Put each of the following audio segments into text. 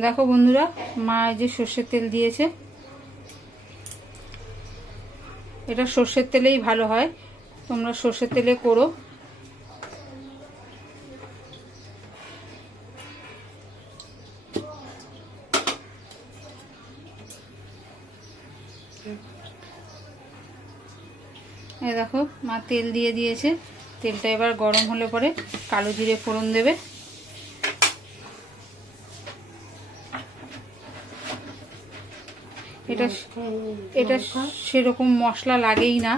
দেখো বন্ধুরা, মা এই যে সর্ষের তেল দিয়েছে। এটা সর্ষের তেলেই ভালো হয়, তোমরা সর্ষের তেলে করো। এই দেখো মা তেল দিয়ে দিয়েছে। তেলটা এবার গরম হলে পরে কালো জিরে ফোড়ন দেবে। এটা সেরকম মশলা লাগেই না,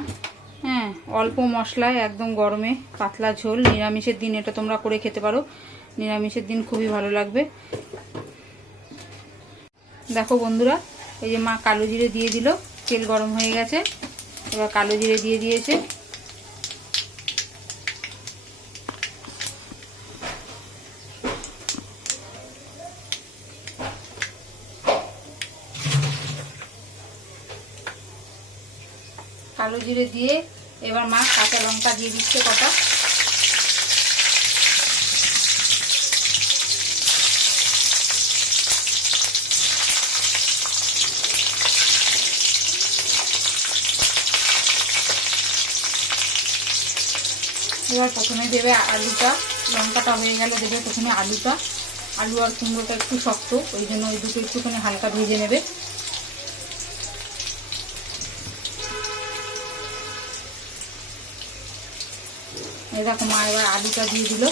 হ্যাঁ, অল্প মশলায় একদম গরমে পাতলা ঝোল। নিরামিষের দিন এটা তোমরা করে খেতে পারো, নিরামিষের দিন খুবই ভালো লাগবে। দেখো বন্ধুরা, এই যে মা কালো জিরে দিয়ে দিল। তেল গরম হয়ে গেছে, এবার কালো জিরে দিয়ে দিয়েছে। কালো জিরে দিয়ে এবার মা কাঁচা লঙ্কা দিয়ে দিচ্ছে কটা। এবার প্রথমে দেবে আলুটা, লঙ্কাটা হয়ে গেলে দেবে প্রথমে আলুটা। আলু আর কুমড়োটা একটু শক্ত, ওই জন্য ওই দুটো একটুখানি হালকা ভেজে নেবে। এই দেখো মা এবার আলুটা দিয়ে দিল।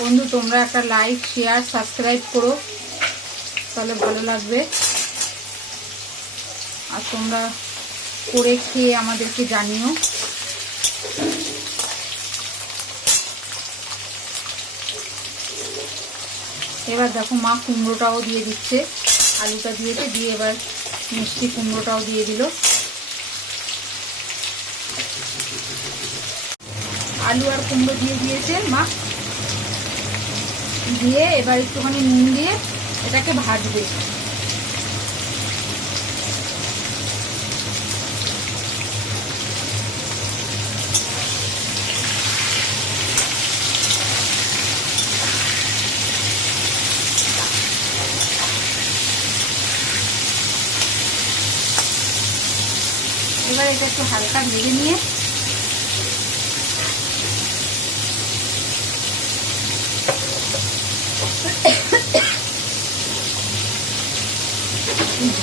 বন্ধু তোমরা একটা লাইক, শেয়ার, সাবস্ক্রাইব করো, তাহলে ভালো লাগবে। আর তোমরা করে খেয়ে আমাদেরকে জানিও। এবার দেখো মা কুমড়োটাও দিয়ে দিচ্ছে। আলুটা দিয়েছে, দিয়ে এবার মিষ্টি কুমড়োটাও দিয়ে দিল। আলু আর কুমড়ো দিয়ে দিয়েছে মা, দিয়ে এবার একটুখানি নুন দিয়ে এটাকে ভাজবে। এবার এটা একটু হালকা ভেজে নিয়ে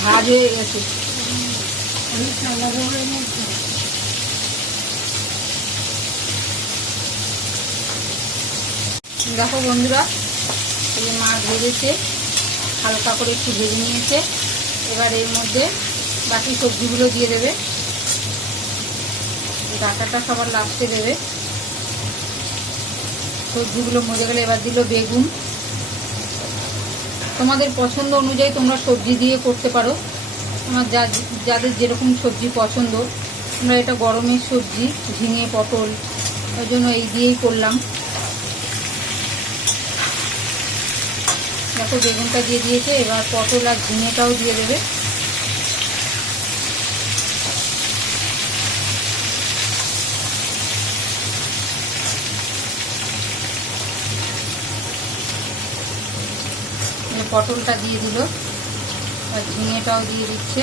ভাজ হয়ে গেছে। দেখো বন্ধুরা, এই মাছ ভেজেছে, হালকা করে একটু ভেজে নিয়েছে। এবার এর মধ্যে বাকি সবজিগুলো দিয়ে দেবে। ডাঁটাটা সবার লাস্টে দেবে। সবজিগুলো মজে গেলে এবার দিল বেগুন। তোমাদের পছন্দ অনুযায়ী তোমরা সবজি দিয়ে করতে পারো, তোমার যাদের যেরকম সবজি পছন্দ। আমরা এটা গরমের সবজি, ঝিঙে পটল, ওই জন্য এই দিয়েই করলাম। দেখো বেগুনটা দিয়ে দিয়েছে, এবার পটল আর ঝিঙেটাও দিয়ে দেবে। পটলটা দিয়ে দিল, আর ঝিঙেটাও দিয়ে দিচ্ছে।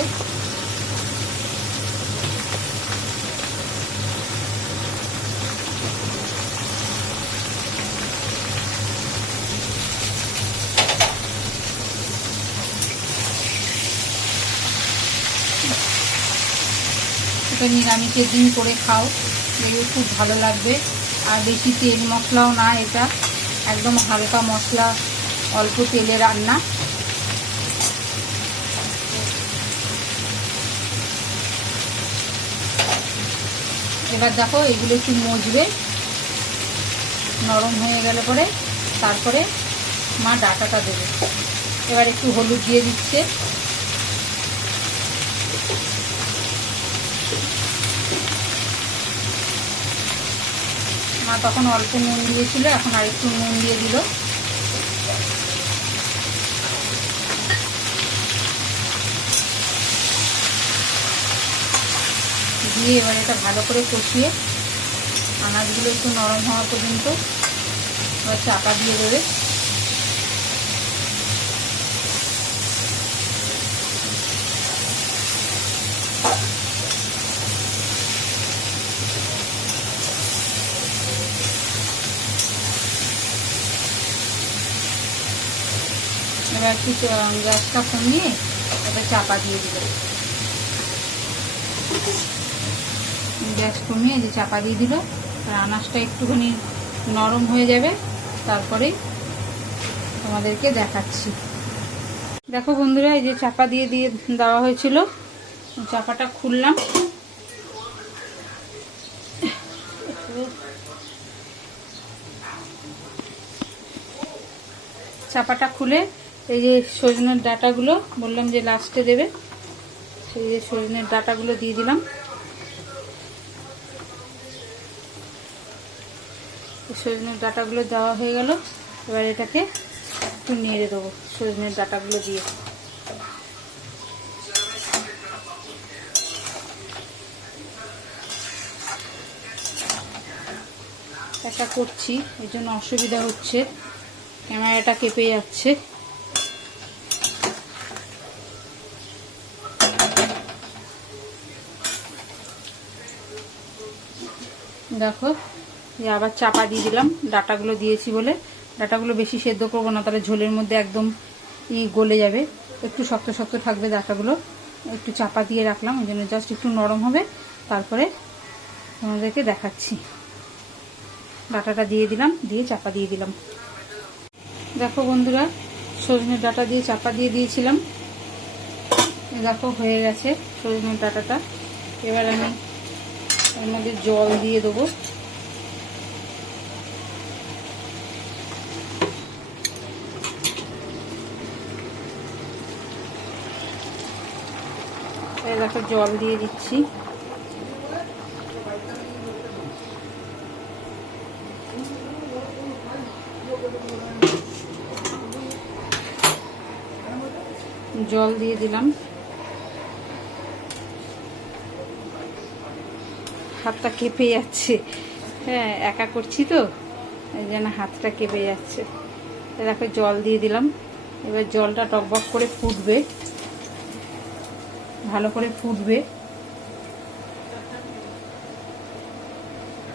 এটা নিরামিষের দিন করে খাও, দেখবে খুব ভালো লাগবে। আর বেশি তেল মশলাও না, এটা একদম হালকা মশলা, অল্প তেলে রান্না। এবার দেখো এগুলো একটু মজবে, নরম হয়ে গেলে পরে তারপরে মা ডাঁটাটা দেবে। এবার একটু হলুদ দিয়ে দিচ্ছে। মা তখন অল্প নুন দিয়েছিল, এখন আর একটু নুন দিয়ে দিল। দিয়ে এবার এটা ভালো করে কষিয়ে আনাজগুলো একটু নরম হওয়া পর্যন্ত এবার চাপা দিয়ে দেবে। এবার একটু গ্যাসটা কমিয়ে এবার চাপা দিয়ে দিবে। গ্যাস কমিয়ে যে চাপা দিয়ে দিল, আর আনাজটা একটুখানি নরম হয়ে যাবে, তারপরে তোমাদেরকে দেখাচ্ছি। দেখো বন্ধুরা, এই যে চাপা দিয়ে দেওয়া হয়েছিল, চাপাটা খুললাম। চাপাটা খুলে এই যে সজনের ডাঁটাগুলো বললাম যে লাস্টে দেবে, সেই যে সজনের ডাঁটাগুলো দিয়ে দিলাম। সজনের ডাঁটাগুলো দেওয়া হয়ে গেল। এবার এটাকে একটু নেড়ে দেবো সজনের ডাঁটাগুলো দিয়ে। এটা করছি, এই জন্য অসুবিধা হচ্ছে, ক্যামেরাটা কেঁপে যাচ্ছে। দেখো, আবার চাপা দিয়ে দিলাম, ডাঁটাগুলো দিয়েছি বলে। ডাঁটাগুলো বেশি সেদ্ধ করবো না, তাহলে ঝোলের মধ্যে একদম গলে যাবে, একটু শক্ত শক্ত থাকবে ডাঁটাগুলো। একটু চাপা দিয়ে রাখলাম, ওই জন্য জাস্ট একটু নরম হবে, তারপরে তোমাদেরকে দেখাচ্ছি। ডাঁটাটা দিয়ে দিলাম, দিয়ে চাপা দিয়ে দিলাম। দেখো বন্ধুরা, সজনের ডাঁটা দিয়ে চাপা দিয়ে দিয়েছিলাম, দেখো হয়ে গেছে সজনের ডাঁটাটা। এবার আমি এর মধ্যে জল দিয়ে দেবো। দেখো জল দিয়ে দিচ্ছি। জল দিয়ে দিলাম। হাতটা কেঁপে যাচ্ছে, হ্যাঁ একা করছি তো, এই জন্য হাতটা কেঁপে যাচ্ছে। দেখো জল দিয়ে দিলাম। এবার জলটা টকবক করে ফুটবে, ভালো করে ফুটবে।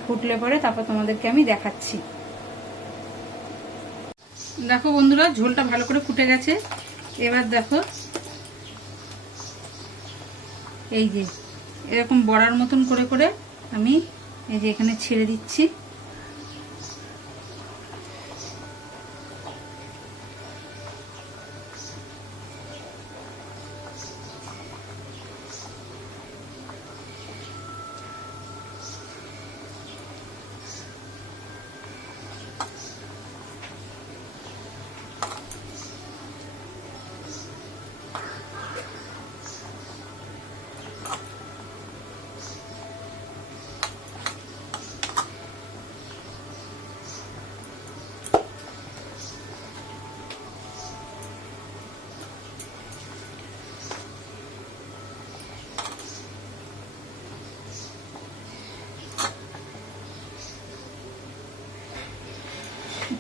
ফুটলে পরে তারপর তোমাদেরকে আমি দেখাচ্ছি। দেখো বন্ধুরা, ঝোলটা ভালো করে ফুটে গেছে। এবার দেখো, এই যে এরকম বড়ার মতন করে করে আমি এই যে এখানে ছেড়ে দিচ্ছি।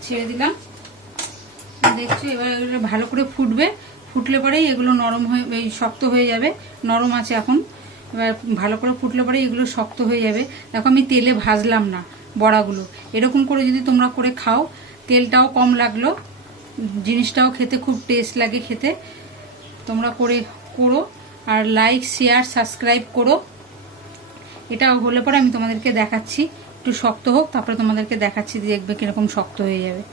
ছেড়ে দিলাম, দেখছো এবার এগুলো ভালো করে ফুটবে। ফুটলে পরেই এগুলো নরম হয়ে শক্ত হয়ে যাবে। নরম আছে এখন, এবার ভালো করে ফুটলে পরেই এগুলো শক্ত হয়ে যাবে। দেখো আমি তেলে ভাজলাম না বড়াগুলো। এরকম করে যদি তোমরা করে খাও, তেলটাও কম লাগলো, জিনিসটাও খেতে খুব টেস্ট লাগে খেতে। তোমরা করো, আর লাইক শেয়ার সাবস্ক্রাইব করো। এটা হলে পরে আমি তোমাদেরকে দেখাচ্ছি, একটু শক্ত হোক, তারপরে তোমাদেরকে দেখাচ্ছি, দেখবে কিরকম শক্ত হয়ে যাবে।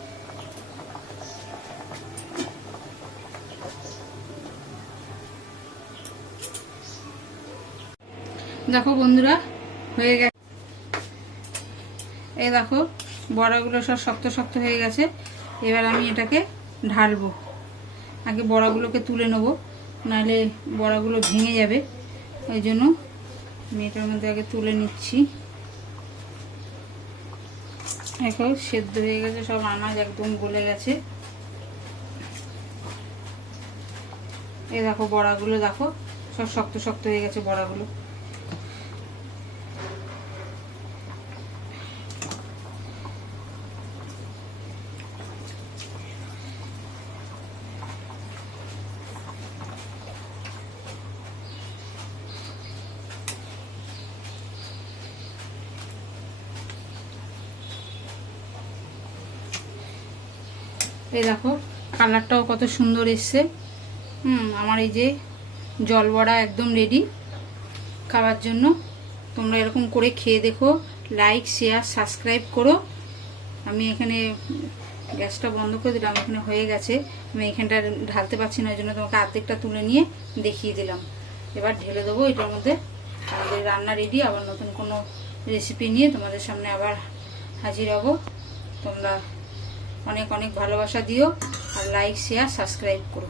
দেখো বন্ধুরা, হয়ে গেছে। এই দেখো বড়াগুলো সব শক্ত শক্ত হয়ে গেছে। এবার আমি এটাকে ঢালবো। আগে বড়াগুলোকে তুলে নেবো, নাহলে বড়াগুলো ভেঙে যাবে। ওই জন্য আমি এটার মধ্যে আগে তুলে নিচ্ছি। দেখো সেদ্ধ হয়ে গেছে, সব আনাজ একদম গলে গেছে। এই দেখো বড়াগুলো, দেখো সব শক্ত শক্ত হয়ে গেছে বড়াগুলো। এই দেখো কালারটাও কত সুন্দর এসছে। আমার এই যে জল বড়া একদম রেডি খাওয়ার জন্য। তোমরা এরকম করে খেয়ে দেখো, লাইক শেয়ার সাবস্ক্রাইব করো। আমি এখানে গ্যাসটা বন্ধ করে দিলাম, এখানে হয়ে গেছে। আমি এখানটা ঢালতে পারছি না, ওই জন্য তোমাকে অর্ধেকটা তুলে নিয়ে দেখিয়ে দিলাম। এবার ঢেলে দেবো এটার মধ্যে। আমাদের রান্না রেডি। আবার নতুন কোনো রেসিপি নিয়ে তোমাদের সামনে আবার হাজির হব। তোমরা অনেক অনেক ভালোবাসা দিও আর লাইক শেয়ার সাবস্ক্রাইব করো।